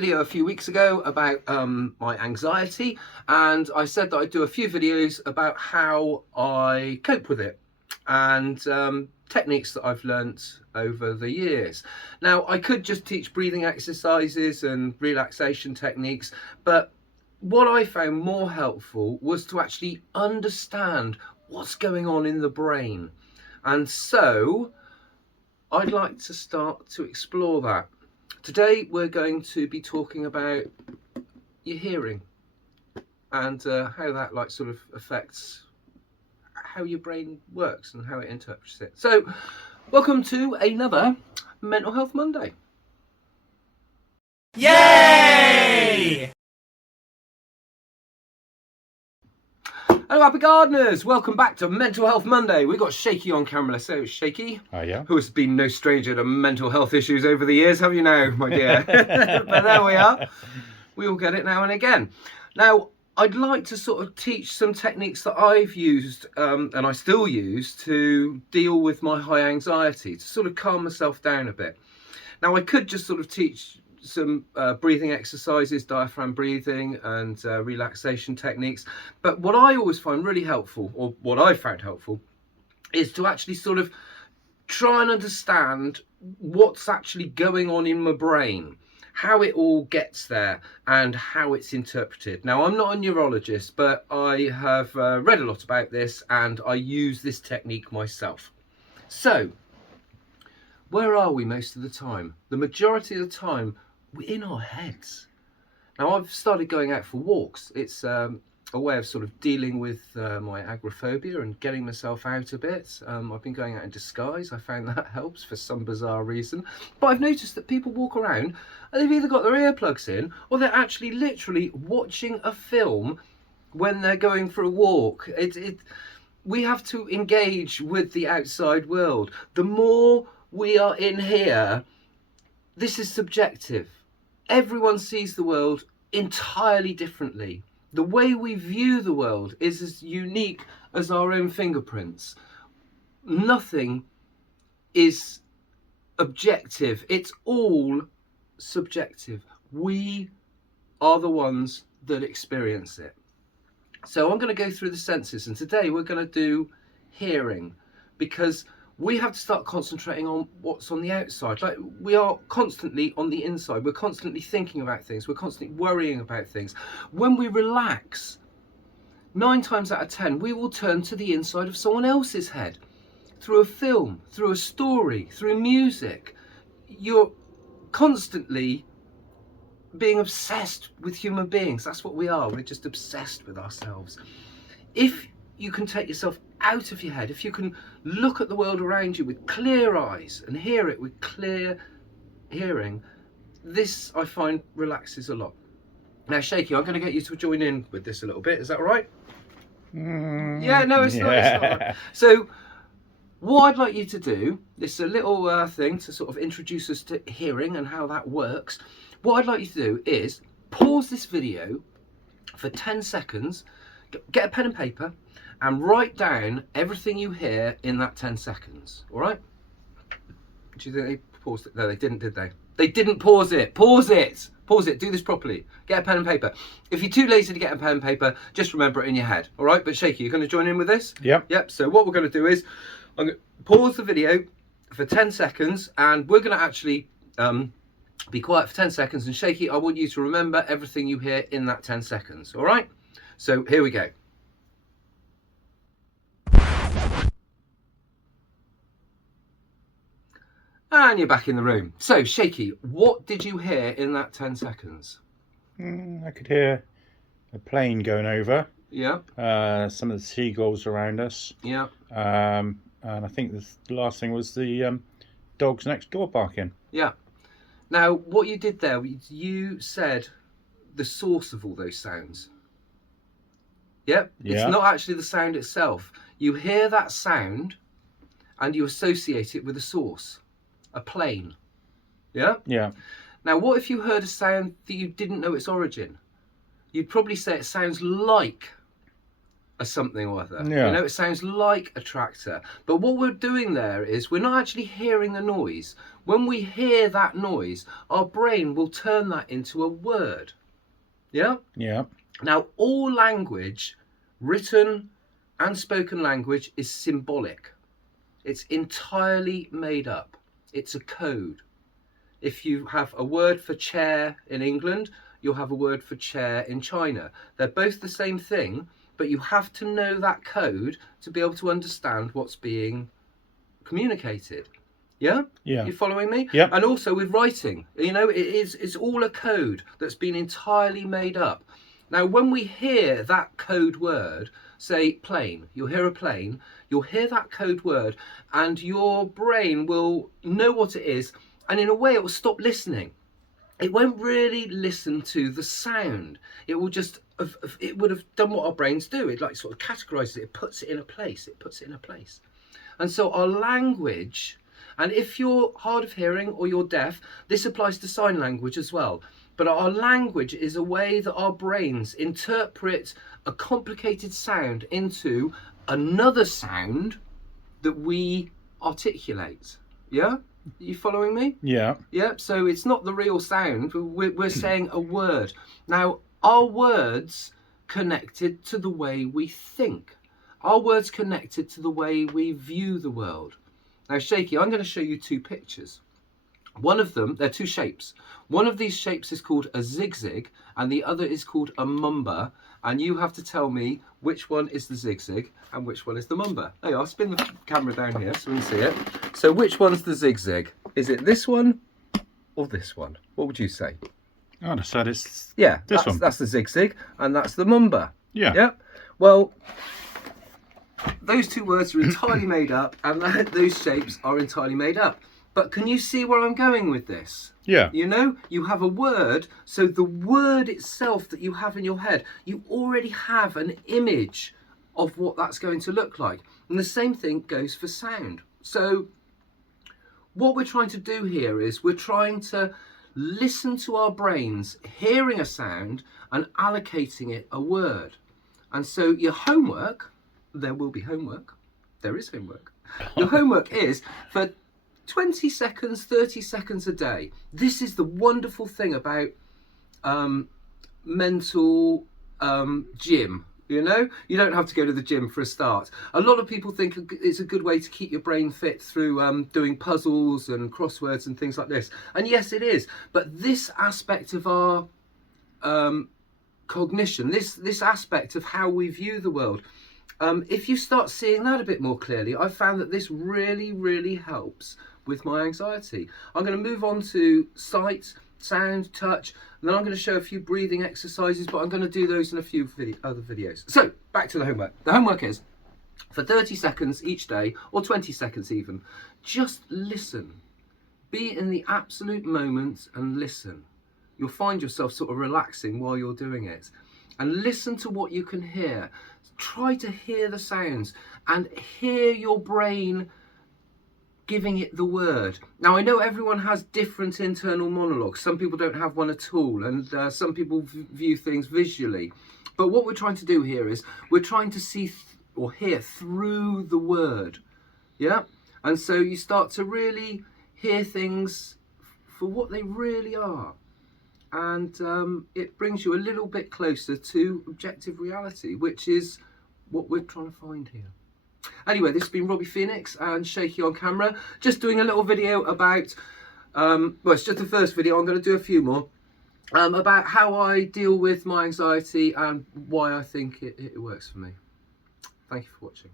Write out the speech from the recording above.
video a few weeks ago about my anxiety, and I said that I'd do a few videos about how I cope with it and techniques that I've learnt over the years. Now, I could just teach breathing exercises and relaxation techniques, but what I found more helpful was to actually understand what's going on in the brain. And so I'd like to start to explore that. Today we're going to be talking about your hearing and how that sort of affects how your brain works and how it interprets it. So welcome to another Mental Health Monday. Yay! Hello, happy gardeners! Welcome back to Mental Health Monday. We've got Shaky on camera. So, Shaky, yeah. who has been no stranger to mental health issues over the years, have you now, my dear? But there we are. We all get it now and again. Now, I'd like to sort of teach some techniques that I've used and I still use to deal with my high anxiety, to sort of calm myself down a bit. Now, I could just sort of teach some breathing exercises, diaphragm breathing and relaxation techniques. But what I always find really helpful, or what I found helpful, is to actually sort of try and understand what's actually going on in my brain, how it all gets there and how it's interpreted. Now, I'm not a neurologist, but I have read a lot about this and I use this technique myself. So, where are we most of the time? The majority of the time, we're in our heads. Now, I've started going out for walks. It's a way of sort of dealing with my agoraphobia and getting myself out a bit. I've been going out in disguise. I found that helps for some bizarre reason. But I've noticed that people walk around and they've either got their earplugs in or they're actually literally watching a film when they're going for a walk. We have to engage with the outside world. The more we are in here, this is subjective. Everyone sees the world entirely differently. The way we view the world is as unique as our own fingerprints. Nothing is objective. It's all subjective. We are the ones that experience it. So I'm going to go through the senses, and today we're going to do hearing, because we have to start concentrating on what's on the outside. Like, we are constantly on the inside. We're constantly thinking about things. We're constantly worrying about things. When we relax, 9 times out of 10, we will turn to the inside of someone else's head. Through a film, through a story, through music. You're constantly being obsessed with human beings. That's what we are. We're just obsessed with ourselves. If you can take yourself out of your head, if you can look at the world around you with clear eyes and hear it with clear hearing, this I find relaxes a lot. Now, Shaky, I'm going to get you to join in with this a little bit. Is that all right? Yeah, no, it's not. It's not right. So what I'd like you to do, this is a little thing to sort of introduce us to hearing and how that works. What I'd like you to do is pause this video for 10 seconds, get a pen and paper, and write down everything you hear in that 10 seconds, all right? Do you think they paused it? No, they didn't, did they? They didn't pause it. Pause it. Pause it. Do this properly. Get a pen and paper. If you're too lazy to get a pen and paper, just remember it in your head, all right? But Shaky, you're going to join in with this? Yep. Yep. So what we're going to do is I'm going to pause the video for 10 seconds, and we're going to actually be quiet for 10 seconds. And Shaky, I want you to remember everything you hear in that 10 seconds, all right? So here we go. And you're back in the room. So, Shaky, what did you hear in that 10 seconds? I could hear a plane going over. Yeah. Some of the seagulls around us. Yeah. And I think the last thing was the dogs next door barking. Yeah. Now, what you did there, you said the source of all those sounds. Yep. Yeah. It's not actually the sound itself. You hear that sound and you associate it with a source. A plane. Yeah? Yeah. Now, what if you heard a sound that you didn't know its origin? You'd probably say it sounds like a something or other. Yeah. You know, it sounds like a tractor. But what we're doing there is we're not actually hearing the noise. When we hear that noise, our brain will turn that into a word. Yeah? Yeah. Now, all language, written and spoken language, is symbolic. It's entirely made up. It's a code. If you have a word for chair in England, you'll have a word for chair in China. They're both the same thing, but you have to know that code to be able to understand what's being communicated. Yeah? Yeah. You following me? Yep. And also with writing, you know, it's all a code that's been entirely made up. Now, when we hear that code word, say plane, you'll hear a plane, you'll hear that code word, and your brain will know what it is, and in a way it will stop listening. It won't really listen to the sound. It will just, it would have done what our brains do. It like sort of categorizes it, it puts it in a place, it puts it in a place. And so our language, and if you're hard of hearing or you're deaf, this applies to sign language as well. But our language is a way that our brains interpret a complicated sound into another sound that we articulate. Yeah? You following me? Yeah. Yeah, so it's not the real sound. We're saying a word. Now, are words connected to the way we think? Are words connected to the way we view the world? Now, Shaky, I'm going to show you two pictures. One of them, they're two shapes. One of these shapes is called a zigzag and the other is called a mumba. And you have to tell me which one is the zigzag and which one is the mumba. There you are, spin the camera down here so we can see it. So which one's the zigzag? Is it this one or this one? What would you say? Oh, so it's Yeah, this one. That's the zigzag and that's the mumba. Yeah. Yeah. Well, those two words are entirely made up and those shapes are entirely made up. But can you see where I'm going with this? Yeah. You know, you have a word, so the word itself that you have in your head, you already have an image of what that's going to look like. And the same thing goes for sound. So what we're trying to do here is we're trying to listen to our brains, hearing a sound and allocating it a word. And so your homework, there will be homework, there is homework. Your homework is for 20 seconds, 30 seconds a day. This is the wonderful thing about mental gym. You know, you don't have to go to the gym for a start. A lot of people think it's a good way to keep your brain fit through doing puzzles and crosswords and things like this. And yes, it is. But this aspect of our cognition, this aspect of how we view the world, if you start seeing that a bit more clearly, I've found that this really, really helps with my anxiety. I'm going to move on to sight, sound, touch, and then I'm going to show a few breathing exercises, but I'm going to do those in a few other videos. So, back to the homework. The homework is, for 30 seconds each day, or 20 seconds even, just listen. Be in the absolute moment and listen. You'll find yourself sort of relaxing while you're doing it. And listen to what you can hear. Try to hear the sounds and hear your brain giving it the word. Now, I know everyone has different internal monologues. Some people don't have one at all, and some people view things visually. But what we're trying to do here is we're trying to see or hear through the word. Yeah? And so you start to really hear things for what they really are. And it brings you a little bit closer to objective reality, which is what we're trying to find here. Anyway, this has been Robbie Phoenix and Shaky on camera. Just doing a little video about, well, it's just the first video. I'm going to do a few more about how I deal with my anxiety and why I think it works for me. Thank you for watching.